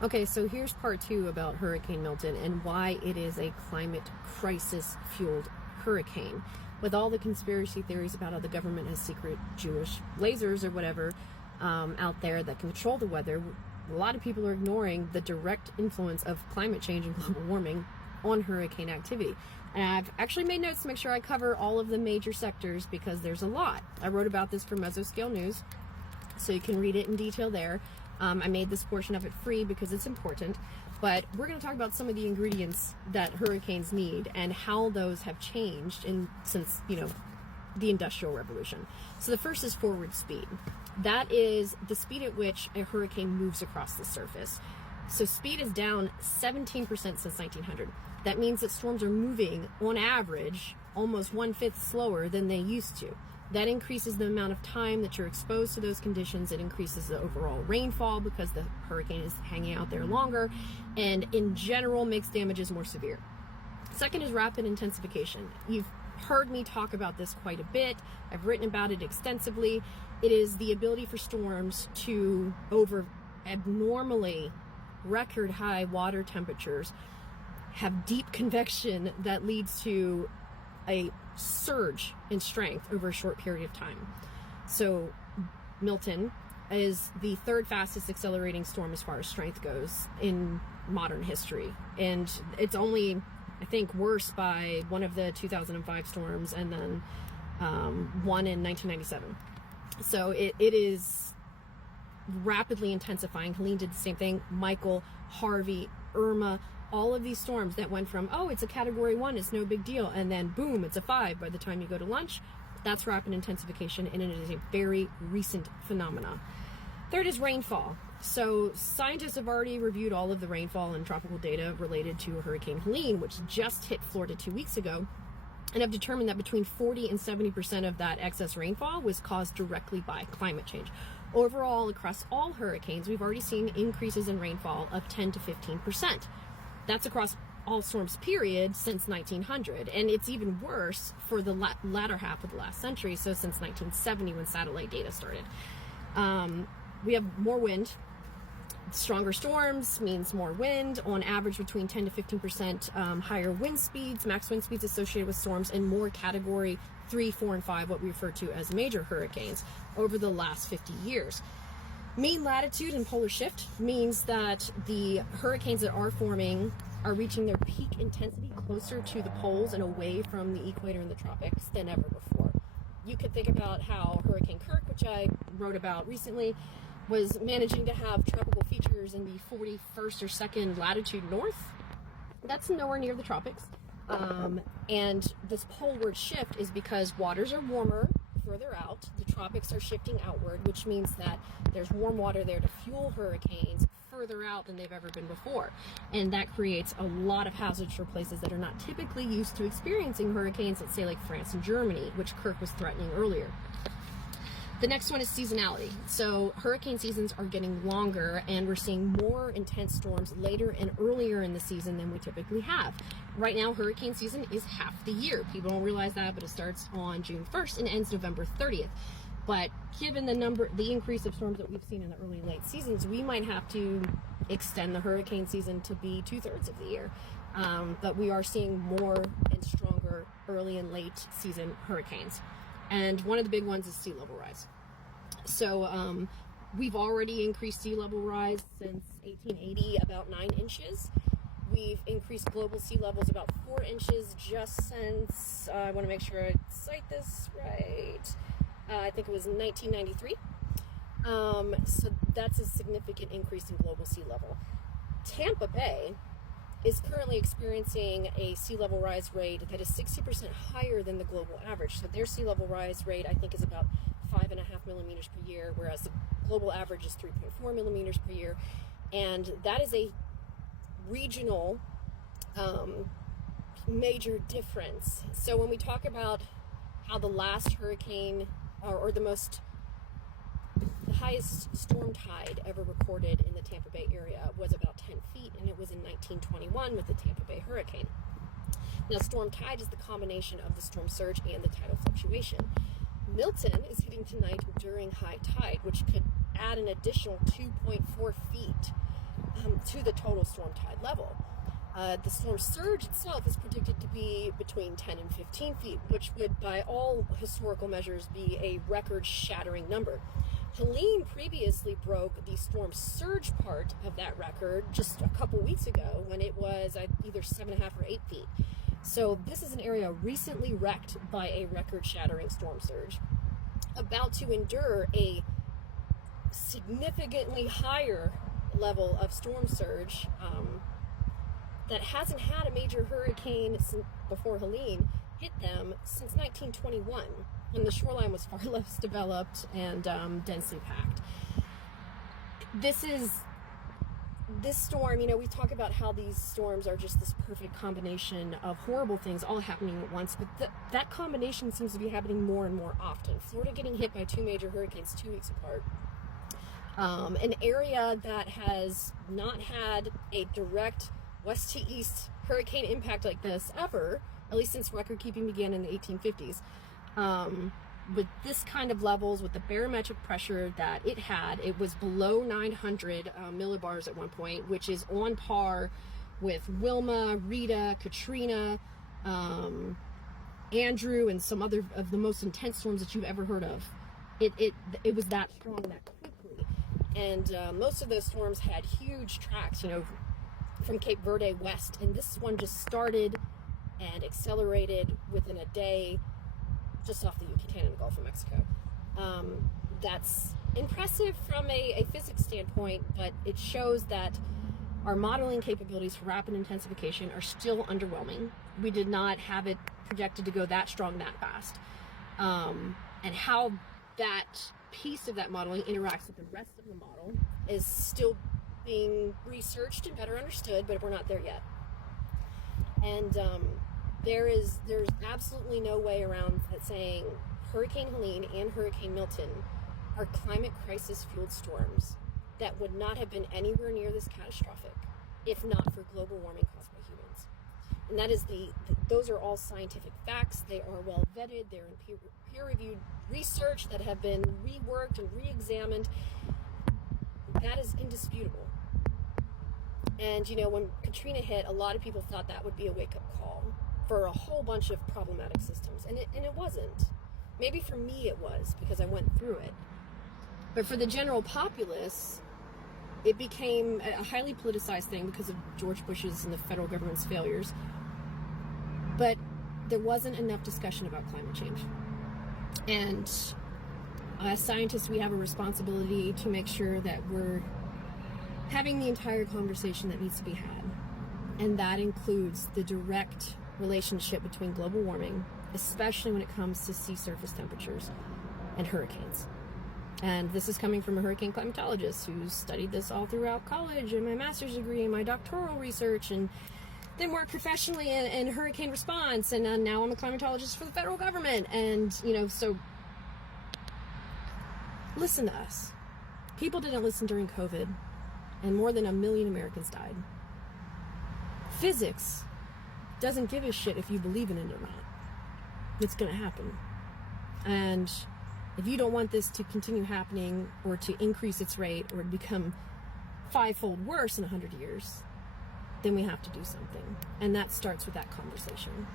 Okay, so here's part 2 about Hurricane Milton and why it is a climate crisis-fueled hurricane. With all the conspiracy theories about how the government has secret Jewish lasers or whatever out there that control the weather, a lot of people are ignoring the direct influence of climate change and global warming on hurricane activity. And I've actually made notes to make sure I cover all of the major sectors because there's a lot. I wrote about this for Mesoscale News, so you can read it in detail there. I made this portion of it free because it's important, but we're going to talk about some of the ingredients that hurricanes need and how those have changed since, the Industrial Revolution. So the first is forward speed. That is the speed at which a hurricane moves across the surface. So speed is down 17% since 1900. That means that storms are moving, on average, almost 1/5 slower than they used to. That increases the amount of time that you're exposed to those conditions. It increases the overall rainfall because the hurricane is hanging out there longer, and in general makes damages more severe. Second is rapid intensification. You've heard me talk about this quite a bit. I've written about it extensively. It is the ability for storms to, over abnormally record high water temperatures, have deep convection that leads to a surge in strength over a short period of time. So Milton is the third fastest accelerating storm as far as strength goes in modern history. And it's only, I think, worse by one of the 2005 storms and then one in 1997. So it is rapidly intensifying. Helene did the same thing. Michael, Harvey, Irma, all of these storms that went from, it's a category 1, it's no big deal, and then boom, it's a 5 by the time you go to lunch. That's rapid intensification, and it is a very recent phenomena. Third is rainfall. So scientists have already reviewed all of the rainfall and tropical data related to Hurricane Helene, which just hit Florida 2 weeks ago, and have determined that between 40 and 70% of that excess rainfall was caused directly by climate change. Overall, across all hurricanes, we've already seen increases in rainfall of 10 to 15%. That's across all storms, period, since 1900. And it's even worse for the latter half of the last century, so since 1970 when satellite data started. We have more wind. Stronger storms means more wind, on average between 10 to 15% higher wind speeds, max wind speeds associated with storms, and more category 3, 4, and 5, what we refer to as major hurricanes, over the last 50 years. Mean latitude and polar shift means that the hurricanes that are forming are reaching their peak intensity closer to the poles and away from the equator and the tropics than ever before. You could think about how Hurricane Kirk, which I wrote about recently, was managing to have tropical features in the 41st or 2nd latitude north. That's nowhere near the tropics. And this poleward shift is because waters are warmer further out. The tropics are shifting outward, which means that there's warm water there to fuel hurricanes further out than they've ever been before. And that creates a lot of hazards for places that are not typically used to experiencing hurricanes, let's say like France and Germany, which Kirk was threatening earlier. The next one is seasonality. So hurricane seasons are getting longer, and we're seeing more intense storms later and earlier in the season than we typically have. Right now, hurricane season is half the year. People don't realize that, but it starts on June 1st and ends November 30th. But given the increase of storms that we've seen in the early late seasons, we might have to extend the hurricane season to be 2/3 of the year. But we are seeing more and stronger early and late season hurricanes. And one of the big ones is sea level rise. So we've already increased sea level rise since 1880 about 9 inches. We've increased global sea levels about 4 inches just since, I want to make sure I cite this right, I think it was 1993. So that's a significant increase in global sea level. Tampa Bay is currently experiencing a sea level rise rate that is 60% higher than the global average. So their sea level rise rate, I think, is about 5.5 millimeters per year, whereas the global average is 3.4 millimeters per year. And that is a regional major difference. So when we talk about how the last hurricane, or the highest storm tide ever recorded in the Tampa Bay area was about 10 feet, and it was in 1921 with the Tampa Bay hurricane. Now, storm tide is the combination of the storm surge and the tidal fluctuation. Milton is hitting tonight during high tide, which could add an additional 2.4 feet. to the total storm tide level. The storm surge itself is predicted to be between 10 and 15 feet, which would, by all historical measures, be a record-shattering number. Helene previously broke the storm surge part of that record just a couple weeks ago when it was either 7.5 or 8 feet. So this is an area recently wrecked by a record-shattering storm surge, about to endure a significantly higher level of storm surge that hasn't had a major hurricane before Helene hit them since 1921, when the shoreline was far less developed and densely packed. This storm, we talk about how these storms are just this perfect combination of horrible things all happening at once, but that combination seems to be happening more and more often. Florida getting hit by 2 major hurricanes 2 weeks apart. An area that has not had a direct west to east hurricane impact like this ever, at least since record keeping began in the 1850s. With this kind of levels, with the barometric pressure that it was below 900 millibars at one point, which is on par with Wilma, Rita, Katrina, Andrew, and some other of the most intense storms that you've ever heard of. It was that strong that quickly. And most of those storms had huge tracks, from Cape Verde west, and this one just started and accelerated within a day just off the Yucatan in the Gulf of Mexico. That's impressive from a physics standpoint, but it shows that our modeling capabilities for rapid intensification are still underwhelming. We did not have it projected to go that strong that fast. And how that piece of that modeling interacts with the rest of the model is still being researched and better understood, but we're not there yet. And there's absolutely no way around that saying Hurricane Helene and Hurricane Milton are climate crisis fueled storms that would not have been anywhere near this catastrophic if not for global warming caused by humans. And that is those are all scientific facts. They are well vetted. They're in peer-reviewed research that have been reworked and re-examined. That is indisputable. And when Katrina hit, a lot of people thought that would be a wake-up call for a whole bunch of problematic systems, and it wasn't. Maybe for me it was, because I went through it. But for the general populace, it became a highly politicized thing because of George Bush's and the federal government's failures. But there wasn't enough discussion about climate change. And as scientists, we have a responsibility to make sure that we're having the entire conversation that needs to be had. And that includes the direct relationship between global warming, especially when it comes to sea surface temperatures and hurricanes. And this is coming from a hurricane climatologist who's studied this all throughout college and my master's degree and my doctoral research, and then worked professionally in hurricane response, and now I'm a climatologist for the federal government. And so listen to us. People didn't listen during COVID, and more than 1 million Americans died. Physics doesn't give a shit if you believe in it or not. It's going to happen. And if you don't want this to continue happening, or to increase its rate, or to become 5-fold worse in 100 years, then we have to do something. And that starts with that conversation.